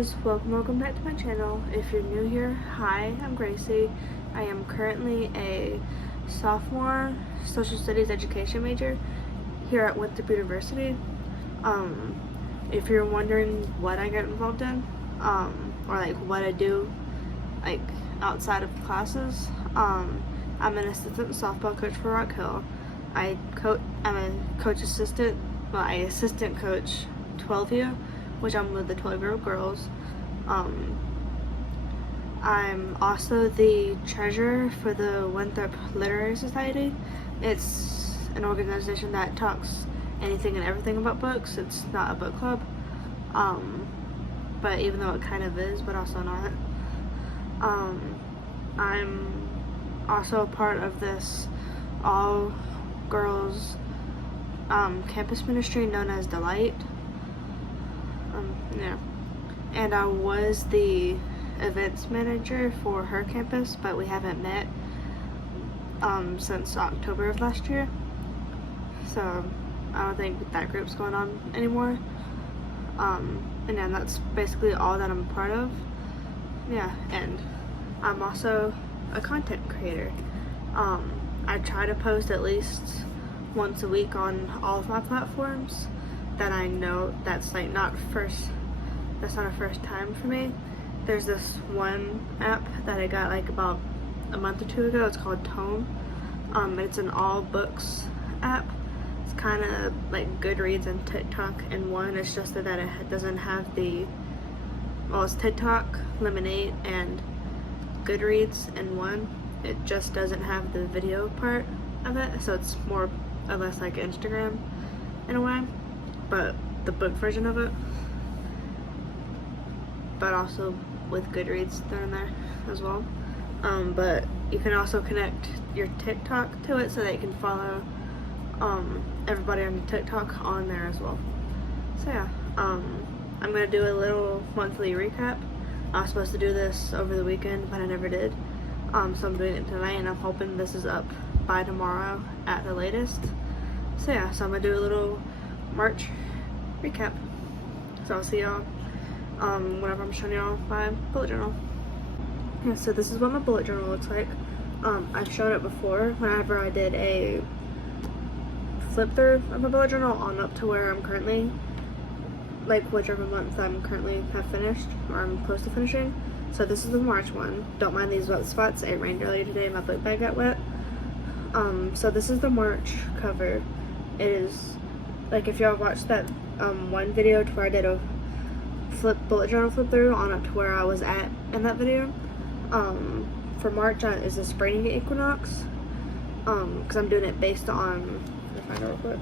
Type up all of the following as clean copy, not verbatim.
guys, welcome back to my channel. If you're new here, hi, I'm Gracey. I am currently a sophomore social studies education major here at Duprel University. If you're wondering what I get involved in, or like what I do like outside of classes, I'm an assistant softball coach for Rock Hill. I'm a coach assistant, well, I assistant coach 12U, which I'm with the 12-year-old girls. I'm also the treasurer for the Winthrop Literary Society. It's an organization that talks anything and everything about books. It's not a book club, but even though it kind of is, but also not. I'm also a part of this all-girls campus ministry known as Delight. Yeah, and I was the events manager for her campus, but we haven't met since October of last year, so I don't think that group's going on anymore. And then that's basically all that I'm a part of. Yeah, and I'm also a content creator. I try to post at least once a week on all of my platforms that I know that's like not a first time for me. There's this one app that I got like about a month or two ago. It's called Tome. It's an all books app. It's kind of like Goodreads and TikTok in one. It's just that it doesn't have the, well, it's TikTok, Lemonade, and Goodreads in one. It just doesn't have the video part of it, so it's more or less like Instagram in a way, but the book version of it, but also with Goodreads there and there as well. But you can also connect your TikTok to it so that you can follow everybody on TikTok on there as well. So yeah, I'm gonna do a little monthly recap. I was supposed to do this over the weekend, but I never did. So I'm doing it tonight, and I'm hoping this is up by tomorrow at the latest. So yeah, so I'm gonna do a little March recap. So I'll see y'all whenever I'm showing y'all my bullet journal. Yeah, so this is what my bullet journal looks like. I've shown it before whenever I did a flip through of a bullet journal on up to where I'm currently, like whichever month I'm currently have finished or I'm close to finishing. So this is the March one. Don't mind these wet spots. It rained earlier today. My book bag got wet. So this is the March cover. It is like, if y'all watched that one video to where I did a bullet journal flip through on up to where I was at in that video. For March is the spring equinox. Because I'm doing it based on, let me find it real quick.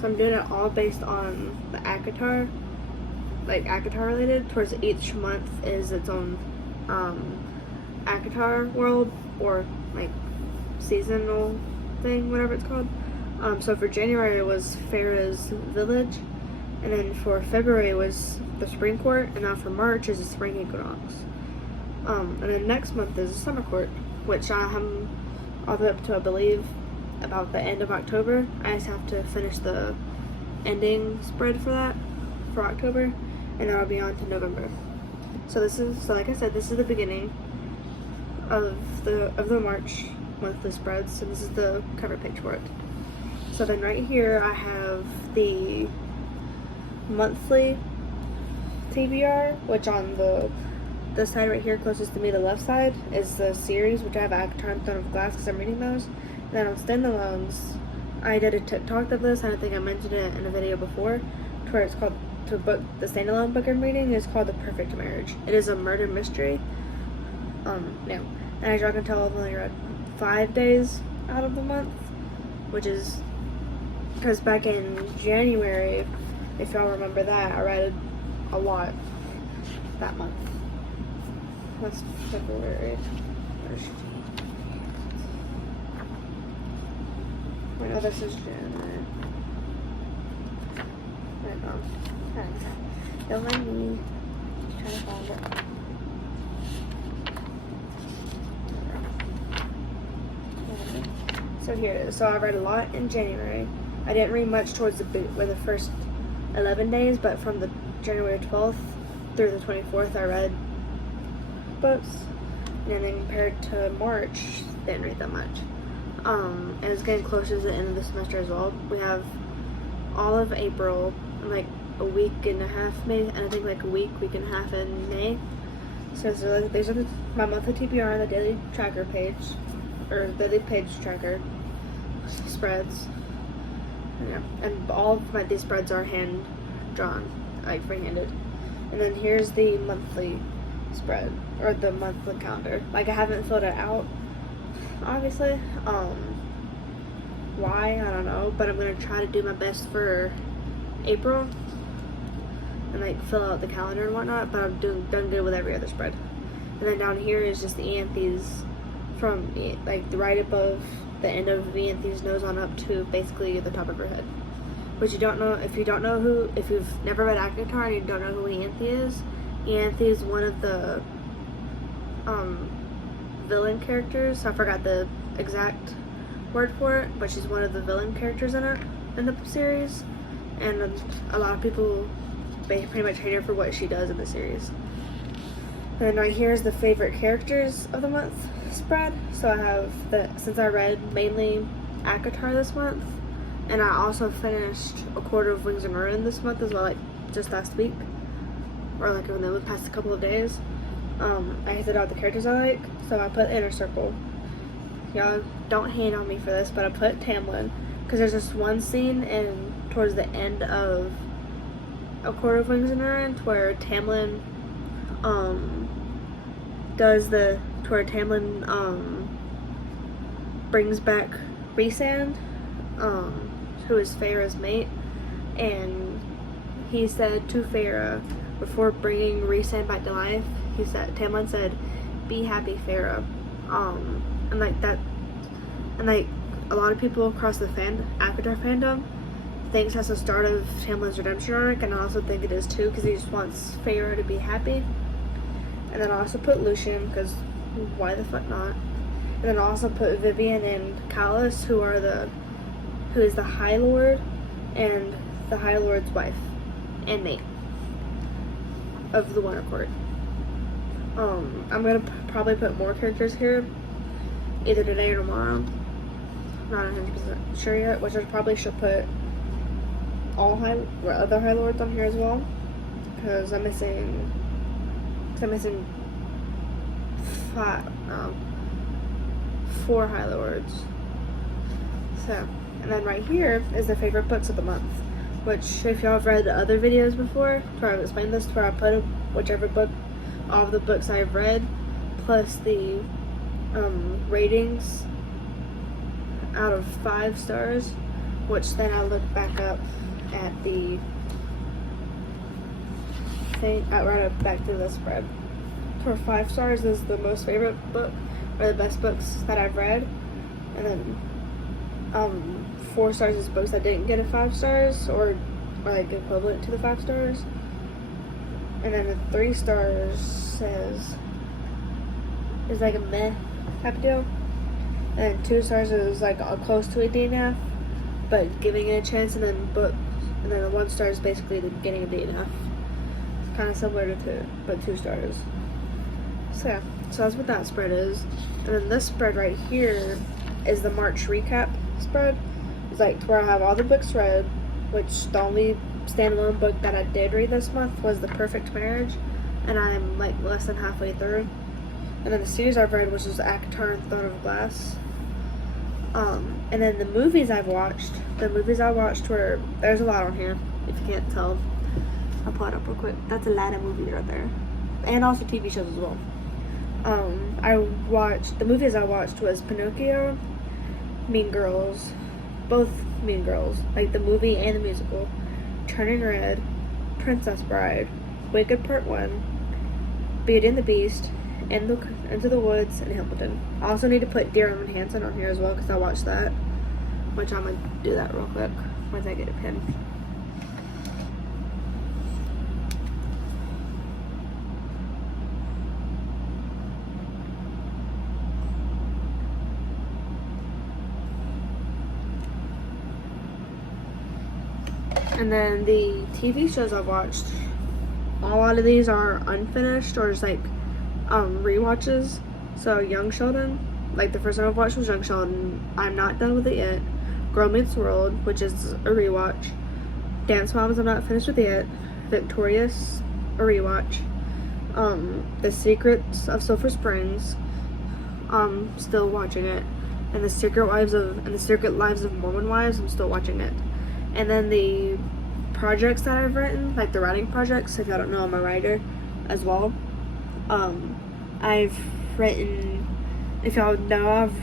So I'm doing it all based on the ACOTAR, like ACOTAR related, towards each month is its own ACOTAR world, or like seasonal thing, whatever it's called. So for January it was Farah's Village, and then for February was the Spring Court, and now for March is the Spring Equinox. And then next month is the Summer Court, which I am all the way up to, I believe, about the end of October. I just have to finish the ending spread for that for October, and then I'll be on to November. So this is, so like I said, this is the beginning of the March monthly spreads, and this is the cover page for it. So then right here I have the monthly TBR, which on this side right here closest to me, the left side, is the series, which I have ACOTAR and Throne of Glass because I'm reading those. And then on standalones, I did a TikTok of this. I don't think I mentioned it in a video before, to where it's called, the standalone book I'm reading is called The Perfect Marriage. It is a murder mystery. Yeah. And as y'all can tell, I've only read 5 days out of the month, which is because back in January, if y'all remember that, I read a lot that month. That's February. Wait, no, this is January. Wait, no. Don't mind me. Just trying to find it. So here it is. So I read a lot in January. I didn't read much towards the first 11 days, but from the January 12th through the 24th, I read books. And then compared to March, didn't read that much. And it's getting closer to the end of the semester as well. We have all of April and like a week and a half, maybe, and I think like a week and a half in May. So these are my monthly TBR on the daily tracker page, or daily page tracker spreads. Yeah, and all of these spreads are hand drawn, like free-handed. And then here's the monthly spread, or the monthly calendar. Like, I haven't filled it out, obviously. Why? I don't know, but I'm gonna try to do my best for April and like fill out the calendar and whatnot. But I'm done good with every other spread. And then down here is just the Anthes from like right above the end of Anthes nose on up to basically the top of her head. Which you don't know, if you've never read ACOTAR and you don't know who Anthe is one of the villain characters. I forgot the exact word for it, but she's one of the villain characters in the series, and a lot of people pretty much hate her for what she does in the series. And then right here is the favorite characters of the month spread. So I have since I read mainly ACOTAR this month, and I also finished A Quarter of Wings and Ruin this month as well, like just last week, or like in the past couple of days. I hitted out the characters I like, so I put Inner Circle. Y'all don't hate on me for this, but I put Tamlin because there's this one scene towards the end of A Quarter of Wings and Ruin where Tamlin brings back Rhysand, who is Feyre's mate, and he said to Feyre before bringing Rhysand back to life, Tamlin said, "Be happy, Feyre," and like that, and like a lot of people across the ACOTAR fandom thinks that's the start of Tamlin's redemption arc, and I also think it is too, because he just wants Feyre to be happy. And then I also put Lucian, because why the fuck not? And then I also put Vivian and Callus, who is the High Lord and the High Lord's wife and mate of the Winter Court. I'm gonna probably put more characters here, either today or tomorrow. Not 100% sure yet, which I probably should put all other High Lords on here as well, because I'm missing 4 High Lords. So, and then right here is the favorite books of the month, which if y'all have read the other videos before, where I've explained this, where I put whichever book, all of the books I've read, plus the ratings out of 5 stars, which then I look back up at the thing, right up back to the spread. For 5 stars is the most favorite book, or the best books that I've read, and then 4 stars is books that didn't get a 5 stars, or like equivalent to the 5 stars, and then the 3 stars is like a meh type of deal, and 2 stars is like close to a DNF, but giving it a chance, and then the 1 star is basically getting a DNF. It's kind of similar to 2, but 2 stars. So yeah, so that's what that spread is. And then this spread right here is the March recap spread. It's like where I have all the books read, which the only standalone book that I did read this month was The Perfect Marriage, and I'm like less than halfway through. And then the series I've read, which is ACOTAR and Throne of Glass. And then the movies I watched were, there's a lot on here, if you can't tell. I'll pull it up real quick. That's a lot of movies right there. And also TV shows as well. The movies I watched was Pinocchio, Mean Girls, both Mean Girls, like the movie and the musical, Turning Red, Princess Bride, Wicked Part 1, Beauty and the Beast, Into the Woods, and Hamilton. I also need to put Dear Evan Hansen on here as well, because I watched that, which I'm going to do that real quick once I get a pen. And then the TV shows I've watched, a lot of these are unfinished or just like rewatches. So Young Sheldon, like the first time I've watched was Young Sheldon. I'm not done with it yet. Girl Meets World, which is a rewatch. Dance Moms, I'm not finished with yet. Victorious, a rewatch. The Secrets of Sulphur Springs, still watching it. And the Secret Lives of Mormon Wives, I'm still watching it. And then the projects that I've written, like the writing projects, if y'all don't know, I'm a writer as well. I've written, if y'all know, I'm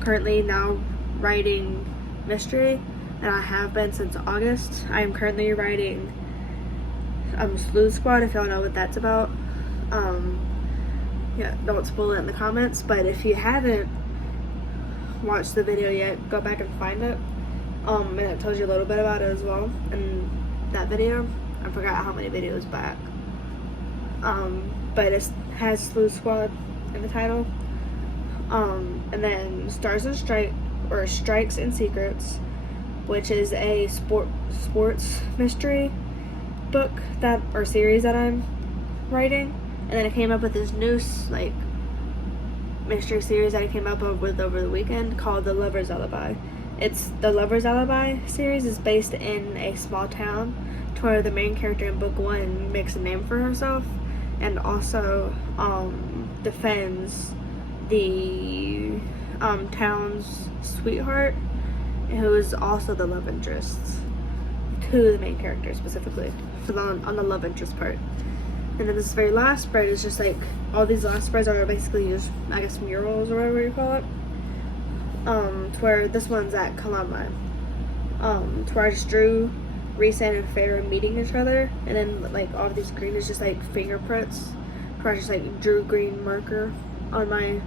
currently now writing mystery, and I have been since August. I am currently writing Sleuth Squad, if y'all know what that's about. Yeah, don't spoil it in the comments, but if you haven't watched the video yet, go back and find it. And it tells you a little bit about it as well in that video. I forgot how many videos back. But it has Sleuth Squad in the title. And then Strikes and Secrets, which is a sports mystery book or series that I'm writing. And then I came up with this new like mystery series that I came up with over the weekend called The Lover's Alibi. It's the Lover's Alibi series is based in a small town to where the main character in book 1 makes a name for herself and also defends the town's sweetheart, who is also the love interest to the main character specifically on the love interest part. And then this very last spread is just like, all these last spreads are basically just, I guess, murals or whatever you call it. To where this one's at Columbine. To where I just drew Rhys and Farrah meeting each other, and then like all of these green is just like fingerprints. Where I just like drew green marker on my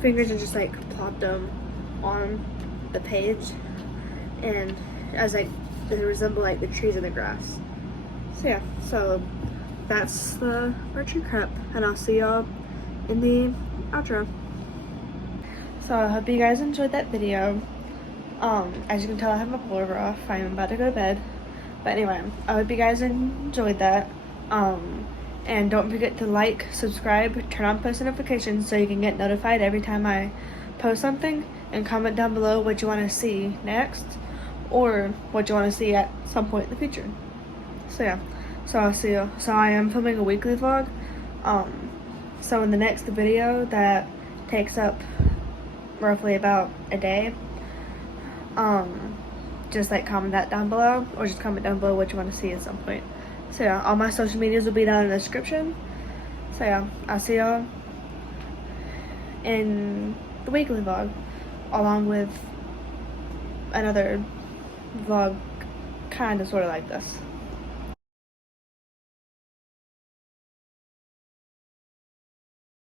fingers and just like plopped them on the page, and as like they resemble like the trees and the grass. So yeah, so that's the virtue crap, and I'll see y'all in the outro. So I hope you guys enjoyed that video. As you can tell, I have my pullover off. I'm about to go to bed. But anyway, I hope you guys enjoyed that. And don't forget to like, subscribe, turn on post notifications so you can get notified every time I post something. And comment down below what you want to see next, or what you want to see at some point in the future. So yeah, so I'll see you. So I am filming a weekly vlog. So in the next video that takes up roughly about a day, just like comment that down below, or just comment down below what you want to see at some point. So yeah, all my social medias will be down in the description. So yeah, I'll see y'all in the weekly vlog, along with another vlog kind of sort of like this.